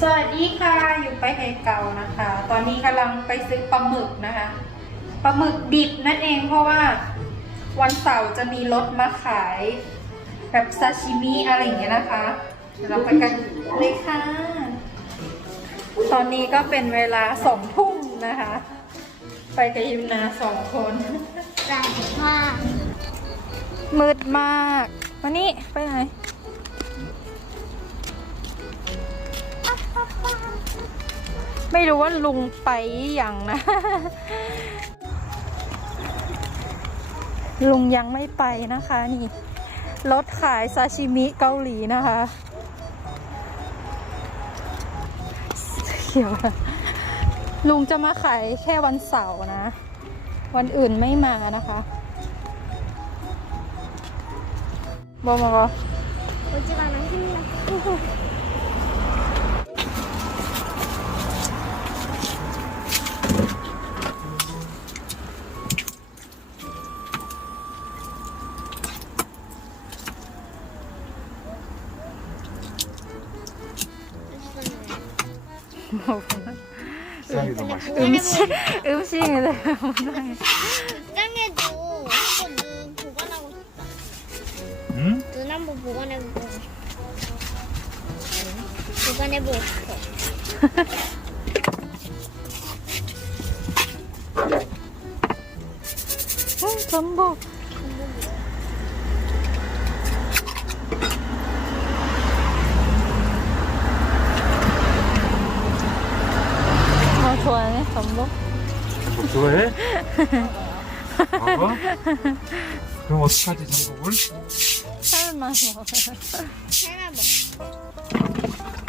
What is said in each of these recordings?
สวัสดีค่ะอยู่ไปไกลเก่านะคะ ตอนนี้กำลังไปซื้อปลาหมึกนะคะปลาหมึกดิบนั่นเองเพราะว่าวันเสาร์จะมีรถมาขาย แบบซาชิมิอะไรอย่างเงี้ยนะคะเดี๋ยวเราไปกันเลยค่ะ ตอนนี้ก็เป็นเวลาสองทุ่มนะคะ ไปกับยิมนาสองคนแต่ว่ามืดมาก วันนี้ไปไหน ไม่รู้ว่าลุงไปยังนะ ลุงยังไม่ไปนะคะนี่รถขายซาชิมิเกาหลีนะคะเขียวลุงจะมาขายแค่วันเสาร์นะ วันอื่นไม่มานะคะบอมาบอ오 음식 음식에 대한 문항이 당장에도 한번 눈 보관하고 싶다. 응? 눈 한번 보관해보고 싶어. 보관해보고 싶어. 어, 전복 뭐? 뭐 좋아해? 어? 그럼 어떡하지 장국을? 삶아서 삶아 뭐.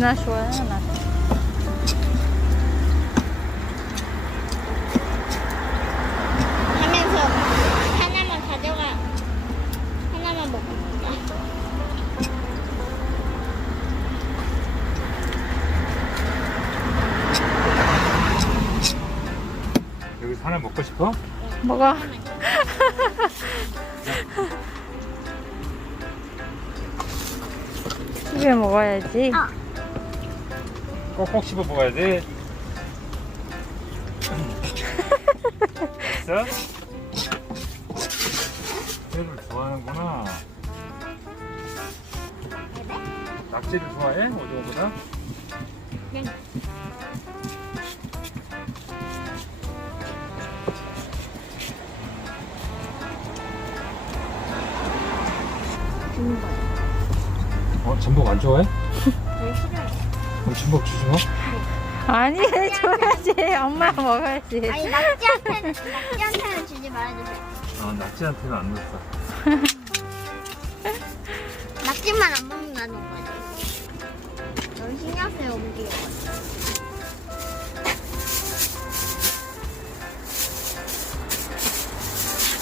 나 좋아해 나 하면서 하나만 가져가. 하나만 먹습니다. 여기서 하나 먹고 싶어? 먹어 집에 먹어야지 아. 꼭꼭 씹어 먹어야 돼. 됐어? 회를 좋아하는구나. 낙지를 좋아해? 오징어보다? 네. 어, 전복 안 좋아해? 그럼 전복 주지 마. 아니 줘야지 엄마 먹어야지 아니 낙지한테는 낙지한테는 주지 말아주세요. 아, 낙지한테는 안 넣었어. 낙지만 안 먹는다는 거죠. 너무 신경 쓰여 움직여.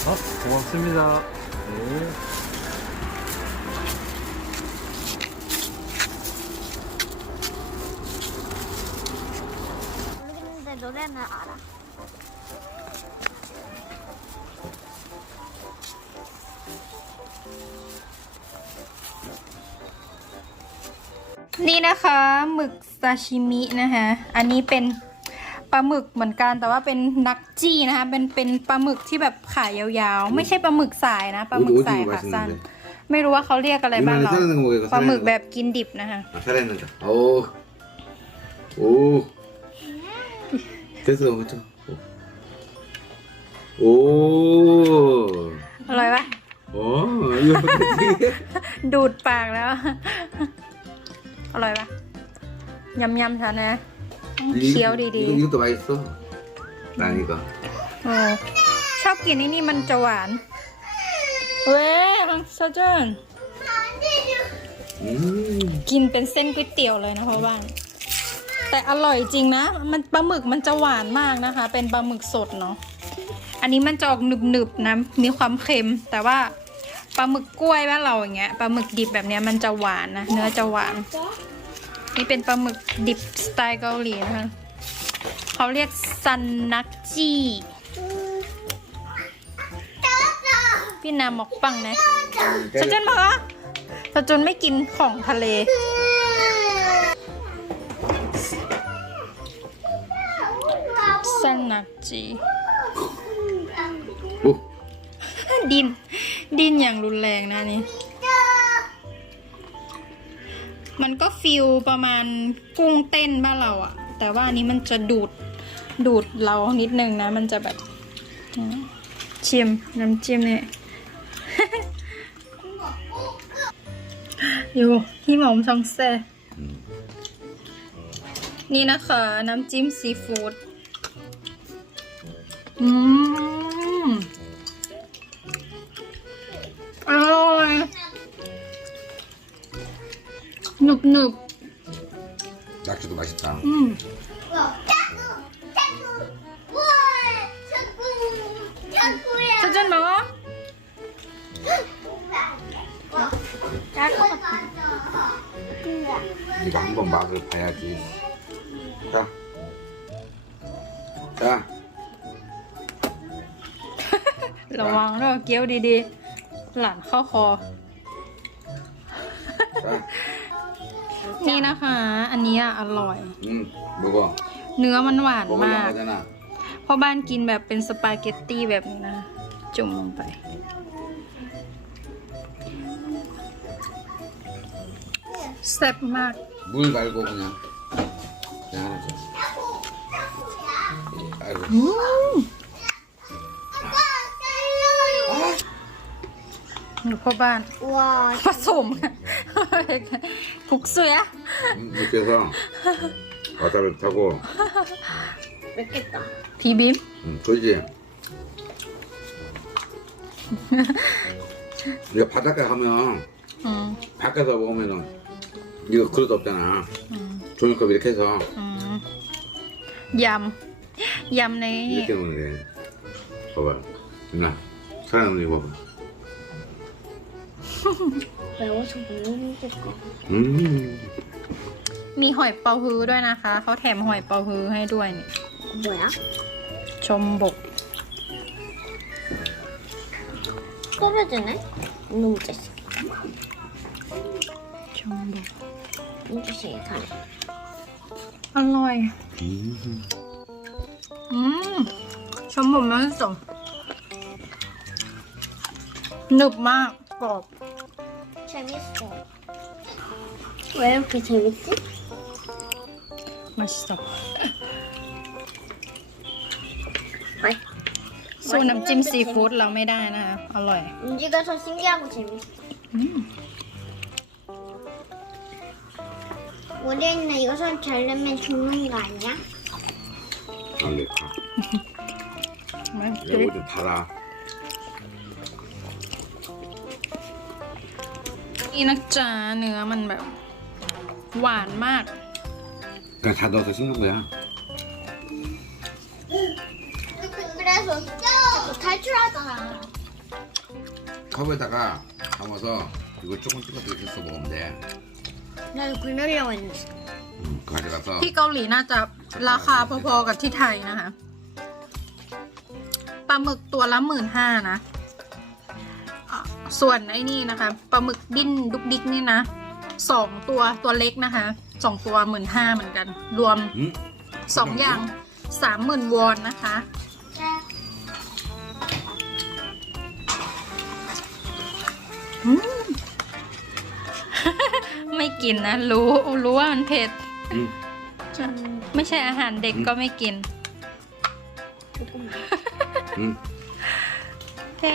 어, 고맙습니다. 네. นี่นะคะหมึกซาชิมินะคะ อันนี้เป็นปลาหมึกเหมือนกันแต่ว่าเป็นนักจีนะคะ เป็นเป็นปลาหมึกที่แบบขายยาวๆ ไม่ใช่ปลาหมึกสายนะปลาหมึกสายขาสั้นไม่รู้ว่าเขาเรียกอะไรบ้างหรอปลาหมึกแบบกินดิบนะคะโอ้โอ้เจ๊สุดโอ้อร่อยปะโอ้ยดูดปากแล้ว ร่อยปะยำยำๆฉันนะเคี้ยวดี 이거, 이것도 맛있어. 난 이거. ๆโอ้ชอบกินไอ้นี่มันจะหวาน เว้ยฮังซาจุน 음. กินเป็นเส้นก๋วยเตี๋ยวเลยนะเพราะว่า แต่อร่อยจริงนะ มันปลาหมึกมันจะหวานมากนะคะ เป็นปลาหมึกสดเนาะ อันนี้มันจะออกหนึบๆนะ มีความเค็ม แต่ว่าปลาหมึกกล้วยบ้านเราอย่างเงี้ย ปลาหมึกดิบแบบเนี้ยมันจะหวานนะ เนื้อจะหวาน นี่เป็นปลาหมึกดิบสไตล์เกาหลีนะคะ เขาเรียกซันนักจีพี่นามหมกปังนะสจนบอกว่าสจนไม่กินของทะเล ซันนักจี 오, ดิน ดินอย่างรุนแรงนะนี่ มันก็ฟิลประมาณกุ้งเต้นบ้านเราอะแต่ว่าอันนี้มันจะดูดดูดเรานิดนึงนะ มันจะแบบชิมน้ำจิ้มเนี่ยอยู่ที่หมอมชองแซ่นี่นะคะ น้ำจิ้มซีฟู้ดอืมอร่อย หนึบหนึบ 낙지도 맛있다. อืม 자꾸 จะจนบอกว่า 네가 한번 맛을 봐야지. 자, 자, ระวังด้วยเกี้ยวดีๆ หลานเข้าคอ นี่นะคะ อันนี้อะอร่อย 응, 먹어. เนื้อมันหวาน 먹으려고 มาก 하잖아. เพราะบ้านกินแบบเป็นสปาเกตตี้แบบนี้นะ จุ่มลงไป แซ่บมาก 물 말고 그냥. 그냥 하나 줘. 아이고. อืมหนูพ่อบ้าน 와 ผสม 복수야? 음, 이렇게 해서 바다를 타고 맵겠다. 비빔? 음, 그지? 이거 바닷가 가면 응. 밖에서 먹으면은 이거 그릇 없잖아. 응. 종이컵 이렇게 해서 음. 얌. 얌네. 이렇게 먹는 게 봐봐. 누나 사랑하는 거 봐봐. แปลว่าชมพูนี่จะกรอมีหอยเปาฮื้อด้วยนะคะ เขาแถมหอยเปาฮื้อให้ด้วยนี่หวยอะชมบกก็ไม่จะนะนุ่มจะสิชมบกนุ่จะสิค่ะอร่อย อืมชมบกมันสดหนึบมากกรอบ 재밌어 왜 이렇게 재밌지? มาสด 왜? สู้น้ำจิ้มซีฟู้ดเราไม่ได้นะคะ อร่อย 은지가 더 신기하고 재밌어 อืม 우리는 이것을 잘르면 죽는 거 아니야? 알레, 가. มา 이거 좀 달아. นี่นะจ๊ะเนื้อมันแบบ หวานมาก 그냥 다 넣어서 씹는 거야. 그래서 자꾸 탈출하잖아 컵에다가 담아서 이거 조금 찍어서 이렇게 해서 먹으면 돼. 난 굴려려고 했는데 음, 그거 가져가서 ที่เกาหลีน่าจะราคาพอๆกับที่ไทยนะคะ ปลาหมึกตัวละหมื่นห้านะอ่ะ ส่วนไอ้นี่นะคะปลาหมึกดิ้นดุกดิกนี่นะสองตัวตัวเล็กนะคะสองตัวหมื่นห้าเหมือนกัน รวมสองอย่างสามหมื่นวอนนะคะมไม่กินนะ รู้รู้ว่ามันเผ็ดไม่ใช่อาหารเด็กก็ไม่กินอืมแท้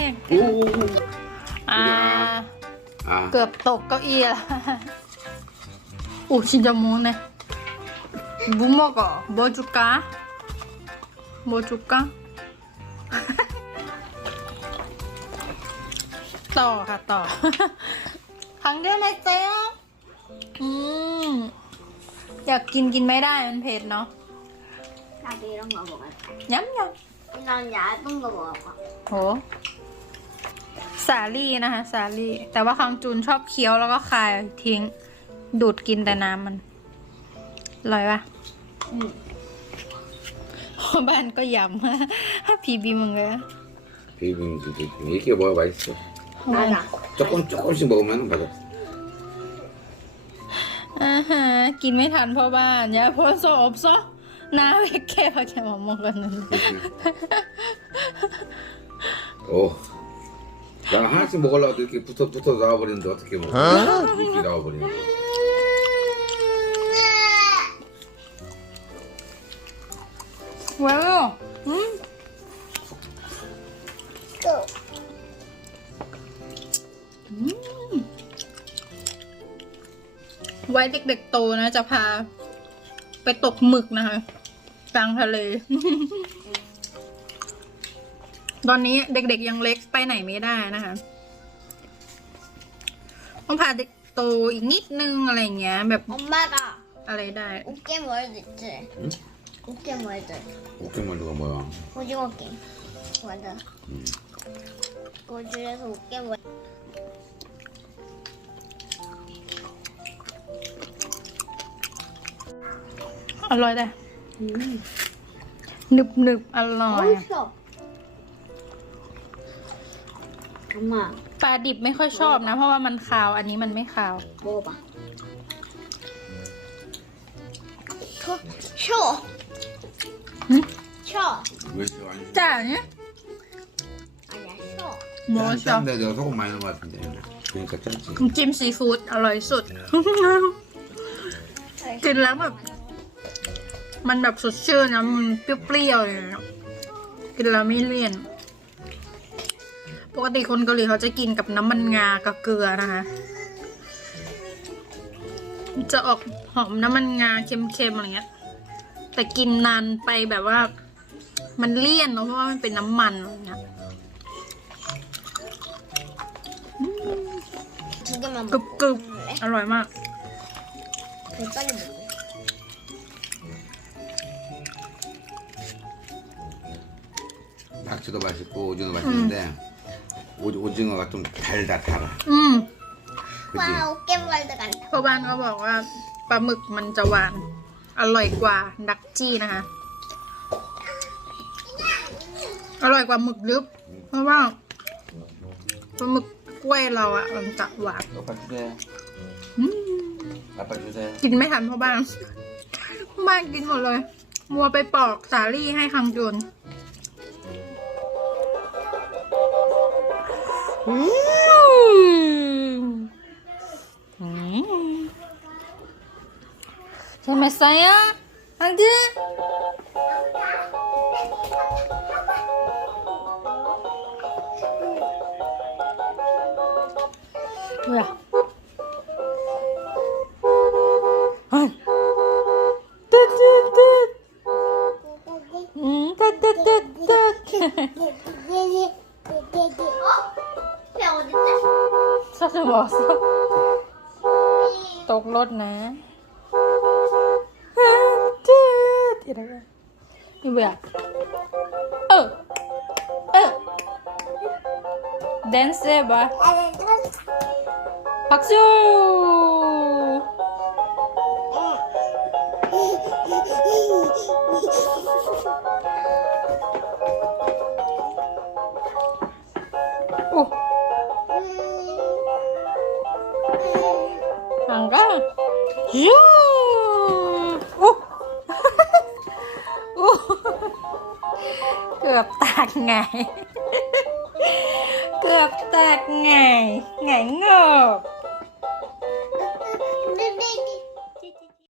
า 아. เกือบตกเก้าอี้ละ อู้ชินจามูเนี่ยบุโมกะโบจุกะโบจุกะ ต่อค่ะต่อ ครั้งเดียวในเจ๊อืม อยากกินกินไม่ได้มันเผ็ดเนาะ 나도 이런 거 먹을 거야. ย้ำย้ 난 얇은 거 먹을 거야. ำโห ส าลี่นะคะ สาลี่ แต่ว่าคังจูนชอบเคี้ยวแล้วก็คายทิ้ง ดูดกินแต่น้ำมันอร่อยปะ 응. บ้านก็ยำ พีบีมึงเลย 비빔도 이렇게 먹어 맛있어. 맞아. 조금 조금씩 먹으면 맛없어. อ่าฮะกินไม่ทันพ่อบ้านอย่าพ่อโซอบซะน้าเวกแค่พอจะมามองกันนึง 오. 난 하나씩 먹으려고 이렇게 붙어 붙어 나와버리는데 어떻게 먹어? 이렇게 나와버리네. 왜요? 응? 또. 음. ไว้เด็กๆโตนะจะพา ไปตกหมึกนะคะกลางทะเล ตอนนี้เด็กๆยังเล็ก ก ไปไหนไม่ได้นะคะ ต้องพาเด็กโตอีกนิดนึงอะไรอย่างเงี้ย แบบ 엄마가 อะไรได้ 웃게 월드 있지? 응? 웃게 월드. 웃긴말도가 뭐야? 오징어 게임. 맞아. 고주에서 웃게 월드. อร่อยได้หนึบหนึบๆอร่อย 맛있어. 엄마 ปลาดิบไม่ค่อยชอบนะ เพราะว่ามันคาว อันนี้มันไม่คาว 먹어봐. 셔. 셔. 응? 셔. 왜 이렇게 많이? จ้าเนี่ย 아니야 셔. หมูชอบ 짠데 내가 소금 많이 넣은 것 같은데. 그러니까 짠지. จิ้มซีฟู้ดอร่อยสุด กินแล้วแบบ มันแบบสดชื่นนะ มันเปรี้ยวๆเลยนะกินแล้วไม่เลี่ยน ปกติคนเกาหลีเขาจะกินกับน้ำมันงากับเกลือนะคะ จะออกหอมน้ำมันงาเค็มๆอะไรเงี้ย แต่กินนานไปแบบว่า มันเลี่ยนเนอะเพราะว่ามันเป็นน้ำมันอะไรเงี้ย 두 개만 กรึบ 먹고 กรึบ 먹을래? อร่อยมาก 그 빨리 먹어. 낙지도 맛있고 오징어 맛있는데 오, 오징어가 좀 달다 달아. อืม 그지? 와 웃게 월드 간다. พ่อบ้านก็บอกว่าปลาหมึกมันจะหวาน อร่อยกว่าดักจี้นะคะ อร่อยกว่าหมึกลึบ เพราะว่าปลาหมึกกล้วยเราอะมันจะหวาน 아빠 주세요. อืม 아빠 주세요. กินไม่ทันพ่อบ้านพ่อบ้านกินหมดเลย มัวไปปอกสาลี่ให้คังจุน อืมอืมใช่ไห บอกตกรถนะอีกแล้วนี่เบื่อเออเออแดนเซอร์บะพักซู ฮิวเกือบแตกไง เกือบแตกไง